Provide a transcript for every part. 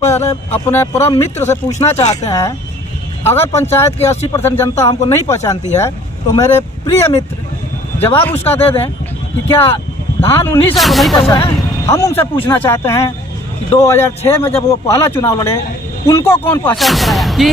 पहले अपने परम मित्र से पूछना चाहते हैं, अगर पंचायत की 80% जनता हमको नहीं पहचानती है तो मेरे प्रिय मित्र जवाब उसका दे दें कि क्या धान उन्हीं से नहीं पहचानती। हम उनसे पूछना चाहते हैं कि 2006 में जब वो पहला चुनाव लड़े उनको कौन पहचान कराया कि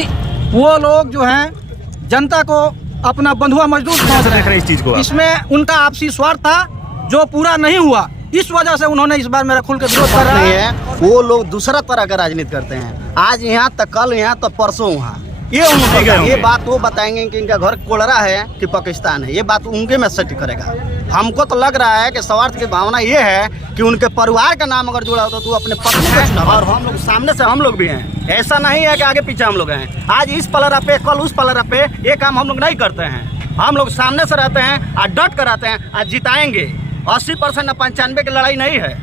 वो लोग जो हैं जनता को अपना बंधुआ मजदूर समझ रहे हैं। इस चीज को इसमें उनका आपसी स्वार्थ था जो पूरा नहीं हुआ, इस वजह से उन्होंने इस बार मेरा खुल के विरोध कर रहा है। वो लोग दूसरा तरह का राजनीति करते हैं, आज यहाँ तो कल यहाँ तो परसों वहाँ। ये बात वो बताएंगे कि इनका घर कोलरा है कि पाकिस्तान है, ये बात उनके में सेट करेगा। हमको तो लग रहा है कि स्वार्थ की भावना ये है कि उनके परिवार का नाम अगर जुड़ा होता तो अपने पत्नी को चुनाव, और हम लोग सामने से हम लोग भी हैं, ऐसा नहीं है कि आगे पीछे हम लोग हैं। आज इस पलड़ा पे कल उस पलड़ा पे ये काम हम लोग नहीं करते हैं, हम लोग सामने से रहते हैं और डट कर रहते हैं। आज जिताएंगे 80% 95 की लड़ाई नहीं है,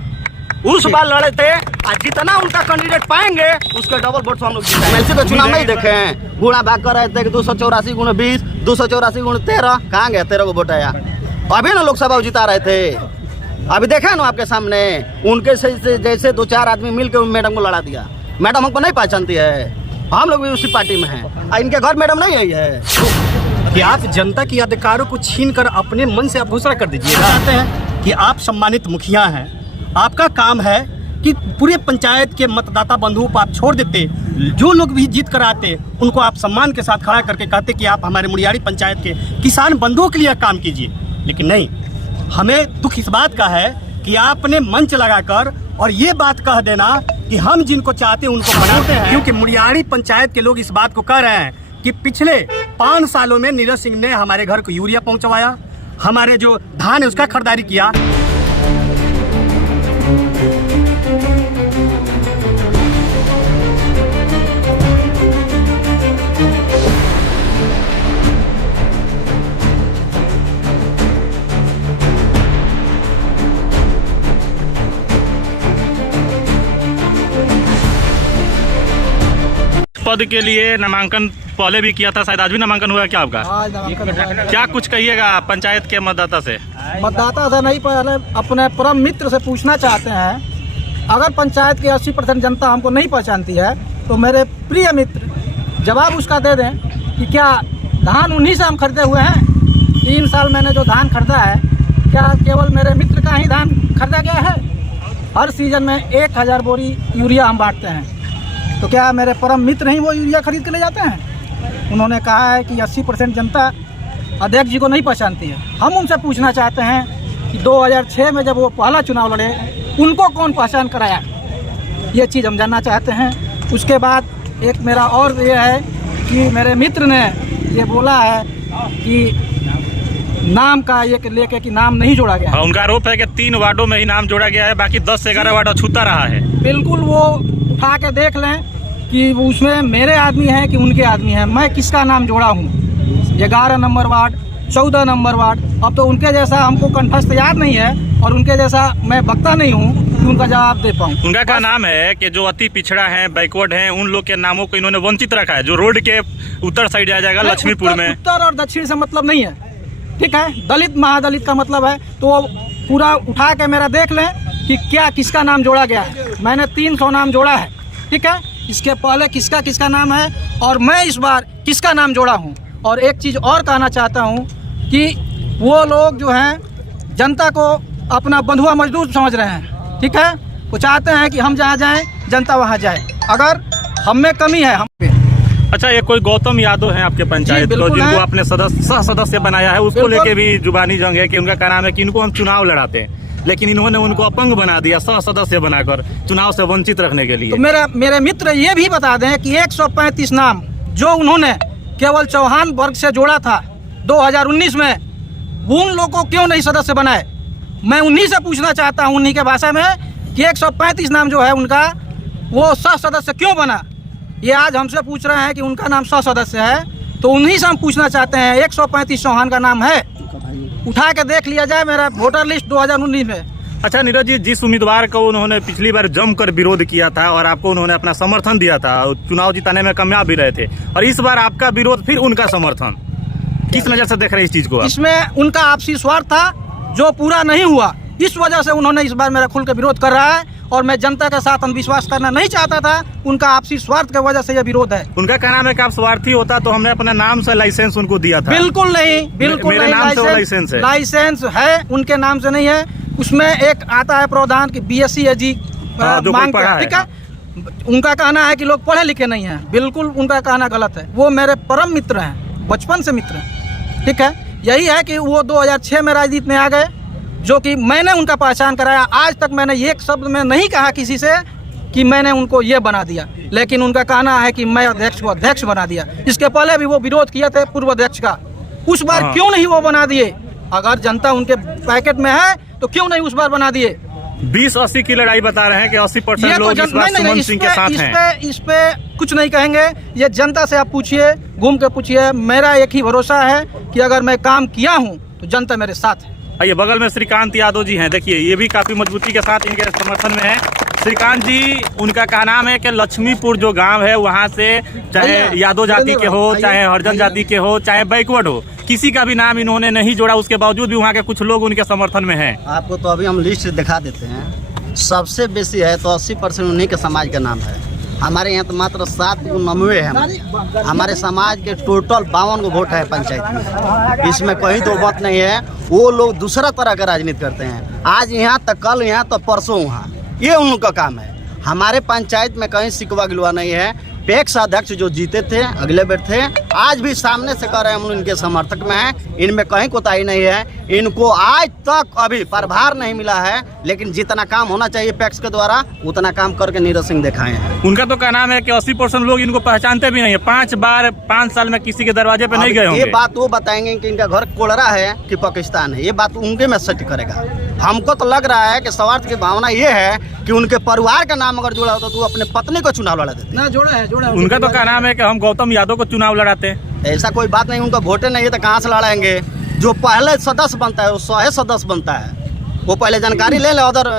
उस बार लड़े थे और जितना उनका कैंडिडेट पाएंगे उसके डबल वोट हम लोग ऐसे तो चुनाव नहीं देखे हैं। गुणा भाग कर रहे थे कि 284 गुण 20, 284 गुण 13, कहाँ गया 13 को वोट आया। अभी ना लोकसभा जिता रहे थे, अभी देखे ना आपके सामने उनके से जैसे 2-4 आदमी मिलकर मैडम को लड़ा दिया। मैडम हमको नहीं पहचानती है, हम लोग भी उसी पार्टी में हैं, इनके घर मैडम नहीं आई है। कि आप जनता के अधिकारों को छीन कर अपने मन से आप घोषणा कर दीजिएगा। चाहते हैं कि आप सम्मानित मुखिया हैं, आपका काम है कि पूरे पंचायत के मतदाता बंधुओं को आप छोड़ देते, जो लोग भी जीत कर आते उनको आप सम्मान के साथ खड़ा करके कहते कि आप हमारे मुड़ियारी पंचायत के किसान बंधुओं के लिए काम कीजिए। लेकिन नहीं, हमें दुख इस बात का है कि आपने मंच लगाकर और ये बात कह देना कि हम जिनको चाहते हैं उनको बनाते हैं, क्योंकि मुड़ियारी पंचायत के लोग इस बात को कह रहे हैं कि पिछले 5 सालों में नीरज सिंह ने हमारे घर को यूरिया पहुंचवाया, हमारे जो धान है उसका खरीदारी किया। पद के लिए नामांकन पहले भी किया था, शायद आज भी नामांकन हुआ क्या आपका? आज नामांकन क्या कुछ कहिएगा पंचायत के मतदाता से? मतदाता से नहीं, पहले अपने परम मित्र से पूछना चाहते हैं, अगर पंचायत की 80% जनता हमको नहीं पहचानती है तो मेरे प्रिय मित्र जवाब उसका दे दें कि क्या धान उन्हीं से हम खरीदे हुए हैं। 3 साल मैंने जो धान खरीदा है, क्या केवल मेरे मित्र का ही धान खरीदा गया है? हर सीजन में 1000 बोरी यूरिया हम बांटते हैं, तो क्या मेरे परम मित्र ही वो यूरिया खरीद के ले जाते हैं? उन्होंने कहा है कि 80% जनता अध्यक्ष जी को नहीं पहचानती है। हम उनसे पूछना चाहते हैं कि 2006 में जब वो पहला चुनाव लड़े उनको कौन पहचान कराया, ये चीज़ हम जानना चाहते हैं। उसके बाद एक मेरा और ये है कि मेरे मित्र ने ये बोला है कि नाम का ये लेके कि नाम नहीं जोड़ा गया। उनका आरोप है कि 3 वार्डों में ही नाम जोड़ा गया है, बाकी 10 से 11 वार्ड छूता रहा है। बिल्कुल, वो उठा के देख लें कि उसमें मेरे आदमी है कि उनके आदमी है, मैं किसका नाम जोड़ा हूँ। 11 नंबर वार्ड, 14 नंबर वार्ड, अब तो उनके जैसा हमको कंठस्थ याद नहीं है और उनके जैसा मैं वक्ता नहीं हूँ कि उनका जवाब दे पाऊँ। उनका क्या नाम है कि जो अति पिछड़ा है, बैकवर्ड है, उन लोग के नामों को इन्होंने वंचित रखा है। जो रोड के उत्तर साइड आ जाएगा लक्ष्मीपुर में, उत्तर और दक्षिण से मतलब नहीं है, ठीक है, दलित महादलित का मतलब है। तो पूरा उठा के मेरा देख लें कि क्या किसका नाम जोड़ा गया है। मैंने 300 नाम जोड़ा है, ठीक है, इसके पहले किसका किसका नाम है और मैं इस बार किसका नाम जोड़ा हूँ। और एक चीज़ और कहना चाहता हूँ कि वो लोग जो हैं जनता को अपना बंधुआ मजदूर समझ रहे हैं, ठीक है, वो चाहते हैं कि हम जहाँ जाएं जनता वहाँ जाए। अगर हम में कमी है हम पे। अच्छा, ये कोई गौतम यादव है आपके पंचायत को जिनको आपने सह सदस्य बनाया है, उसको लेके भी जुबानी जंग है कि उनका क्या नाम है कि इनको हम चुनाव लड़ाते हैं, लेकिन इन्होंने उनको अपंग बना दिया सह सदस्य बनाकर चुनाव से वंचित रखने के लिए। तो मेरे मित्र ये भी बता दें कि 135 नाम जो उन्होंने केवल चौहान वर्ग से जोड़ा था 2019 में, उन लोगों को क्यों नहीं सदस्य बनाए। मैं उन्हीं से पूछना चाहता हूं, उन्हीं के भाषा में, कि 135 नाम जो है उनका वो सह सदस्य क्यों बना। ये आज हमसे पूछ रहे हैं कि उनका नाम सह सदस्य है, तो उन्हीं से हम पूछना चाहते हैं 135 चौहान का नाम है, उठा के देख लिया जाए मेरा वोटर लिस्ट 2019 में। अच्छा नीरज जी, जिस उम्मीदवार को उन्होंने पिछली बार जमकर विरोध किया था और आपको उन्होंने अपना समर्थन दिया था, चुनाव जिताने में कामयाब भी रहे थे, और इस बार आपका विरोध फिर उनका समर्थन, किस नजर से देख रहे हैं इस चीज को? इसमें उनका आपसी स्वार्थ था जो पूरा नहीं हुआ, इस वजह से उन्होंने इस बार मेरा खुल के विरोध कर रहा है और मैं जनता के साथ अंधविश्वास करना नहीं चाहता था। उनका आपसी स्वार्थ की वजह से यह विरोध है। उनका कहना है कि आप स्वार्थी होता तो हमने अपने नाम से लाइसेंस उनको दिया था। बिल्कुल नहीं, बिल्कुल मेरे नहीं। नाम से वो लाइसेंस है। लाइसेंस है, उनके नाम से नहीं है। उसमें एक आता है प्रावधान की BSc AG मांग पढ़ा है, ठीक है। उनका कहना है कि लोग पढ़े लिखे नहीं हैं। बिल्कुल उनका कहना गलत है। वो मेरे परम मित्र हैं, बचपन से मित्र हैं, ठीक है। यही है कि वो 2006 में राजनीति में आ गए, जो कि मैंने उनका पहचान कराया। आज तक मैंने एक शब्द में नहीं कहा किसी से कि मैंने उनको ये बना दिया, लेकिन उनका कहना है कि मैं अध्यक्ष को अध्यक्ष बना दिया। इसके पहले भी वो विरोध किए थे पूर्व अध्यक्ष का, उस बार क्यों नहीं वो बना दिए? अगर जनता उनके पैकेट में है तो क्यों नहीं उस बार बना दिए? 20-80 की लड़ाई बता रहे हैं कि 80% लोग इस बार सुमन सिंह के साथ हैं। इस पे कुछ नहीं कहेंगे। ये जनता से आप पूछिए, घूम के पूछिए। मेरा एक ही भरोसा है कि अगर मैं काम किया हूँ तो जनता मेरे साथ है। आइए, बगल में श्रीकांत यादव जी हैं। देखिए, ये भी काफी मजबूती के साथ इनके समर्थन में है। श्रीकांत जी, उनका कहना है कि लक्ष्मीपुर जो गांव है वहां से चाहे यादव जाति के हो, चाहे हरिजन जाति के हो, चाहे बैकवर्ड हो, किसी का भी नाम इन्होंने नहीं जोड़ा। उसके बावजूद भी वहाँ के कुछ लोग उनके समर्थन में हैं। आपको तो अभी हम लिस्ट दिखा देते हैं। सबसे बेसी है तो 80% उन्हीं के समाज का नाम है। हमारे यहाँ तो मात्र 7-9 है। हमारे समाज के टोटल 52 वोट है पंचायत में। इसमें कोई दो बात नहीं है। वो लोग दूसरा तरह का राजनीति करते हैं। आज यहाँ तो कल यहाँ तो परसों वहाँ, ये उनका काम है। हमारे पंचायत में कहीं सिकवा गिलवा नहीं है। पैक्स अध्यक्ष जो जीते थे अगले बेर थे, आज भी सामने से कह रहे हैं हम इनके समर्थक में हैं। इनमें कहीं कोताही नहीं है। इनको आज तक अभी प्रभार नहीं मिला है, लेकिन जितना काम होना चाहिए पैक्स के द्वारा उतना काम करके नीरज सिंह दिखाए हैं। उनका तो कहना है कि 80% लोग इनको पहचानते भी नहीं है। 5 बार 5 साल में किसी के दरवाजे पे नहीं गए होंगे। ये बात वो बताएंगे कि इनका घर कोलरा है कि पाकिस्तान है, ये बात उनके में सेट करेगा। हमको तो लग रहा है कि स्वार्थ की भावना ये है कि उनके परिवार का नाम अगर जुड़ा होता तो वो अपने पत्नी को चुनाव लड़ा देते ना। जोड़ा है। उनका तो कहना है कि हम गौतम यादव को चुनाव लड़ाते हैं। ऐसा कोई बात नहीं। उनका वोटे नहीं है तो कहाँ से लड़ाएंगे? जो पहले सदस्य बनता है वो 100 सदस्य बनता है। वो पहले जानकारी ले ले उधर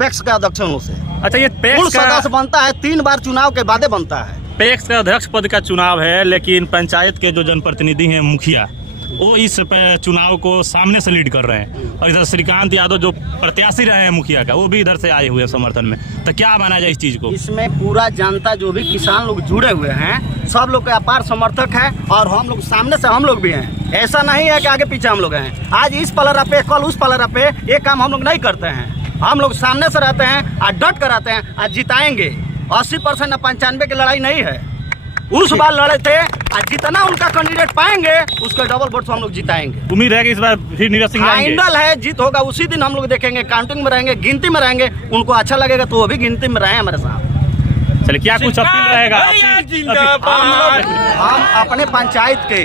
पैक्स के अध्यक्षों से। अच्छा, ये पैक्स का सदस्य बनता है 3 बार चुनाव के बाद बनता है। पैक्स का अध्यक्ष पद का चुनाव है, लेकिन पंचायत के जो जनप्रतिनिधि हैं, मुखिया, वो इस चुनाव को सामने से लीड कर रहे हैं। और इधर श्रीकांत यादव जो प्रत्याशी रहे हैं मुखिया का, वो भी इधर से आए हुए हैं समर्थन में। तो क्या माना जाए इस चीज को? इसमें पूरा जनता जो भी किसान लोग जुड़े हुए हैं, सब लोग के अपार समर्थक है। और हम लोग सामने से हम लोग भी हैं। ऐसा नहीं है कि आगे पीछे हम लोग हैं। आज इस पलड़ा पे कल उस पलड़ा पे ये काम हम लोग नहीं करते हैं। हम लोग सामने से रहते हैं और डट कर रहते हैं। आज जिताएंगे। 80% 95 की लड़ाई नहीं है। उस बार लड़े थे, आज जितना उनका कैंडिडेट पाएंगे उसके डबल वोट से हम लोग जिताएंगे। उम्मीद है कि इस बार फिर नीरज सिंह आएंगे। फाइनल है, जीत होगा उसी दिन। हम लोग देखेंगे, काउंटिंग में रहेंगे, गिनती में रहेंगे। उनको अच्छा लगेगा तो वो भी गिनती में रहे हमारे साथ। चलिए, क्या कुछ अपील रहेगा? हम अपने पंचायत के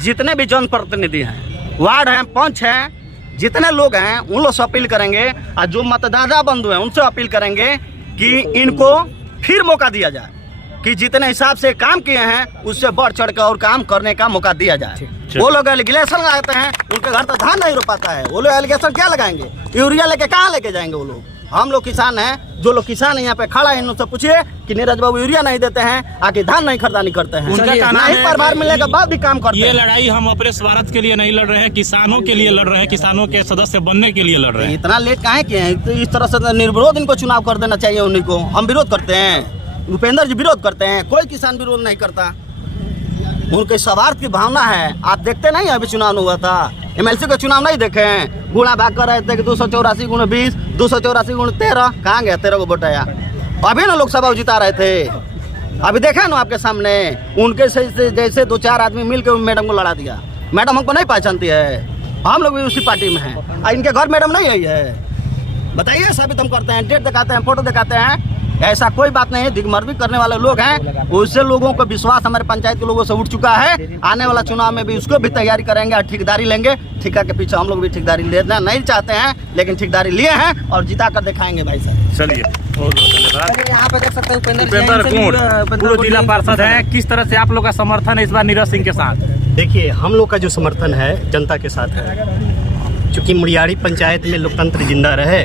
जितने भी जनप्रतिनिधि हैं, वार्ड हैं, पंच हैं, जितने लोग हैं, उन लोग से अपील करेंगे। और जो मतदाता बंधु हैं उनसे अपील करेंगे कि इनको फिर मौका दिया जाए, कि जितने हिसाब से काम किए हैं उससे बढ़ चढ़ कर और काम करने का मौका दिया जाए। वो लोग एलिगेशन लगाते हैं, उनके घर तो धान नहीं रोपाता है। वो लोग एलिगेशन क्या लगाएंगे? यूरिया लेके कहाँ लेके जाएंगे वो लोग? हम लोग किसान हैं। जो लोग किसान है यहाँ पे खड़ा है, इनसे पूछिए कि नीरज बाबू यूरिया नहीं देते हैं, आके धान नहीं खरीदानी करते हैं। उनका कहना है परिवार मिलने के बाद भी काम करते हैं। ये लड़ाई हम अपने स्वार्थ के लिए नहीं लड़ रहे हैं, किसानों के लिए लड़ रहे हैं, किसानों के सदस्य बनने के लिए लड़ रहे हैं। इतना लेट काहे किए हैं? तो इस तरह से निर्विरोध इनको चुनाव कर देना चाहिए। उन्हीं को हम विरोध करते हैं, भूपेंद्र जी विरोध करते हैं, कोई किसान विरोध नहीं करता। उनके स्वार्थ की भावना है। आप देखते नहीं, अभी चुनाव हुआ था, MLC का चुनाव नहीं देखे हैं? गुणा भाग कर रहे थे कि 284 गुणे 20, 284 गुणे 13, कहाँ गया? 13 को वोट आया। अभी ना लोकसभा जिता रहे थे। अभी देखा ना आपके सामने, उनके से जैसे 2-4 आदमी मिल के मैडम को लड़ा दिया। मैडम हमको नहीं पहचानती है, हम लोग भी उसी पार्टी में हैं। इनके घर मैडम नहीं आई है, बताइए। साबित हम करते हैं, डेट दिखाते हैं, फोटो दिखाते हैं। ऐसा कोई बात नहीं है। दिग्मर्वी करने वाले लोग हैं, उससे लोगों को विश्वास हमारे पंचायत के लोगों से उठ चुका है। आने वाला चुनाव में भी उसको भी तैयारी करेंगे और ठेकेदारी लेंगे। ठेका के पीछे हम लोग भी ठेकेदारी लेना नहीं चाहते हैं, लेकिन ठेकेदारी लिए हैं और जिता कर दिखाएंगे भाई साहब। चलिए, बहुत धन्यवाद। यहाँ पे देख सकते हैं उपेंद्र कुंड पूर्व जिला पार्षद हैं। किस तरह से आप लोग का समर्थन है इस बार नीरज सिंह के साथ? देखिए, हम लोग का जो समर्थन है जनता के साथ है। चूँकि मुड़ियारी पंचायत में लोकतंत्र जिंदा रहे,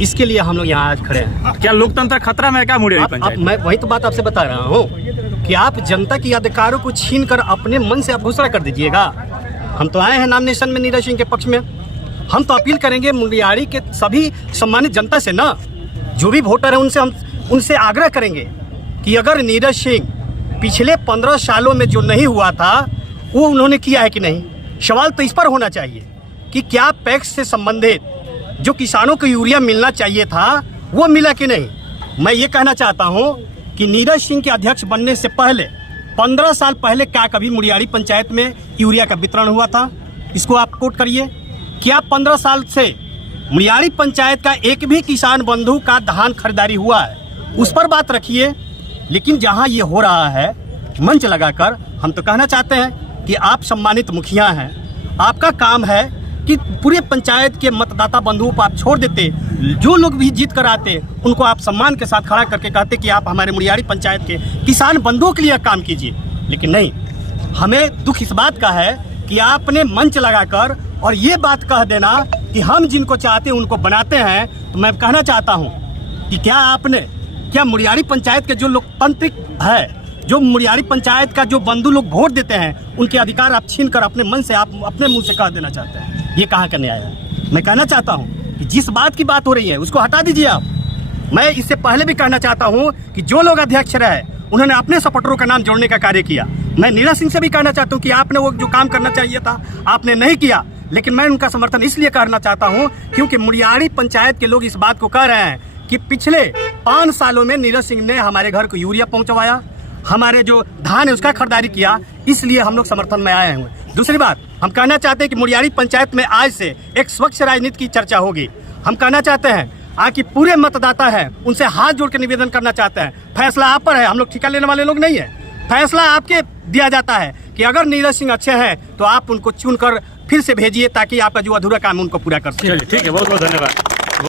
इसके लिए हम लोग यहाँ आज खड़े हैं। क्या लोकतंत्र खतरा में? क्या मुड़ियारी पंचायत? मैं वही तो बात आपसे बता रहा हूँ कि आप जनता की अधिकारों को छीन कर अपने मन से आप घोषणा कर दीजिएगा। हम तो आए हैं नॉमिनेशन में नीरज सिंह के पक्ष में। हम तो अपील करेंगे मुड़ियारी के सभी सम्मानित जनता से ना जो भी वोटर हैं उनसे हम उनसे आग्रह करेंगे कि अगर नीरज सिंह पिछले 15 सालों में जो नहीं हुआ था वो उन्होंने किया है कि नहीं। सवाल तो इस पर होना चाहिए कि क्या पैक्स से संबंधित जो किसानों को यूरिया मिलना चाहिए था वो मिला कि नहीं। मैं ये कहना चाहता हूँ कि नीरज सिंह के अध्यक्ष बनने से पहले 15 साल पहले क्या कभी मुड़ियारी पंचायत में यूरिया का वितरण हुआ था? इसको आप कोट करिए। क्या 15 साल से मुड़ियारी पंचायत का एक भी किसान बंधु का धान खरीदारी हुआ है? उस पर बात रखिए। लेकिन जहां ये हो रहा है मंच लगाकर, हम तो कहना चाहते हैं कि आप सम्मानित मुखिया हैं, आपका काम है कि पूरे पंचायत के मतदाता बंधुओं को आप छोड़ देते, जो लोग भी जीत कर आते उनको आप सम्मान के साथ खड़ा करके कहते कि आप हमारे मुड़ियारी पंचायत के किसान बंधुओं के लिए काम कीजिए। लेकिन नहीं, हमें दुख इस बात का है कि आपने मंच लगाकर और ये बात कह देना कि हम जिनको चाहते हैं उनको बनाते हैं। तो मैं कहना चाहता हूँ कि क्या मुड़ियारी पंचायत के जो लोकतांत्रिक है, जो मुड़ियारी पंचायत का जो बंधु लोग वोट देते हैं, उनके अधिकार आप छीन कर अपने मन से आप अपने मुंह से कह देना चाहते हैं? ये कहाँ का न्याय है? मैं कहना चाहता हूँ कि जिस बात की बात हो रही है उसको हटा दीजिए आप। मैं इससे पहले भी कहना चाहता हूँ कि जो लोग अध्यक्ष रहे उन्होंने अपने सपोर्टरों का नाम जोड़ने का कार्य किया। मैं नीरज सिंह से भी कहना चाहता हूँ कि आपने वो जो काम करना चाहिए था आपने नहीं किया, लेकिन मैं उनका समर्थन इसलिए करना चाहता हूँ क्योंकि मुड़ियारी पंचायत के लोग इस बात को कह रहे हैं कि पिछले 5 सालों में नीरज सिंह ने हमारे घर को यूरिया पहुंचवाया, हमारे जो धान है उसका खरीदारी किया, इसलिए हम लोग समर्थन में आए हैं। दूसरी बात, हम कहना चाहते हैं कि मुड़ियारी पंचायत में आज से एक स्वच्छ राजनीति की चर्चा होगी। हम कहना चाहते हैं कि पूरे मतदाता हैं उनसे हाथ जोड़ के निवेदन करना चाहते हैं, फैसला आप पर है, हम लोग ठिका लेने वाले लोग नहीं है। फैसला आपके दिया जाता है कि अगर नीरज सिंह अच्छे हैं तो आप उनको चुनकर फिर से भेजिए ताकि आपका जो अधूरा काम है उनको पूरा कर सकें। ठीक है, बहुत बहुत धन्यवाद।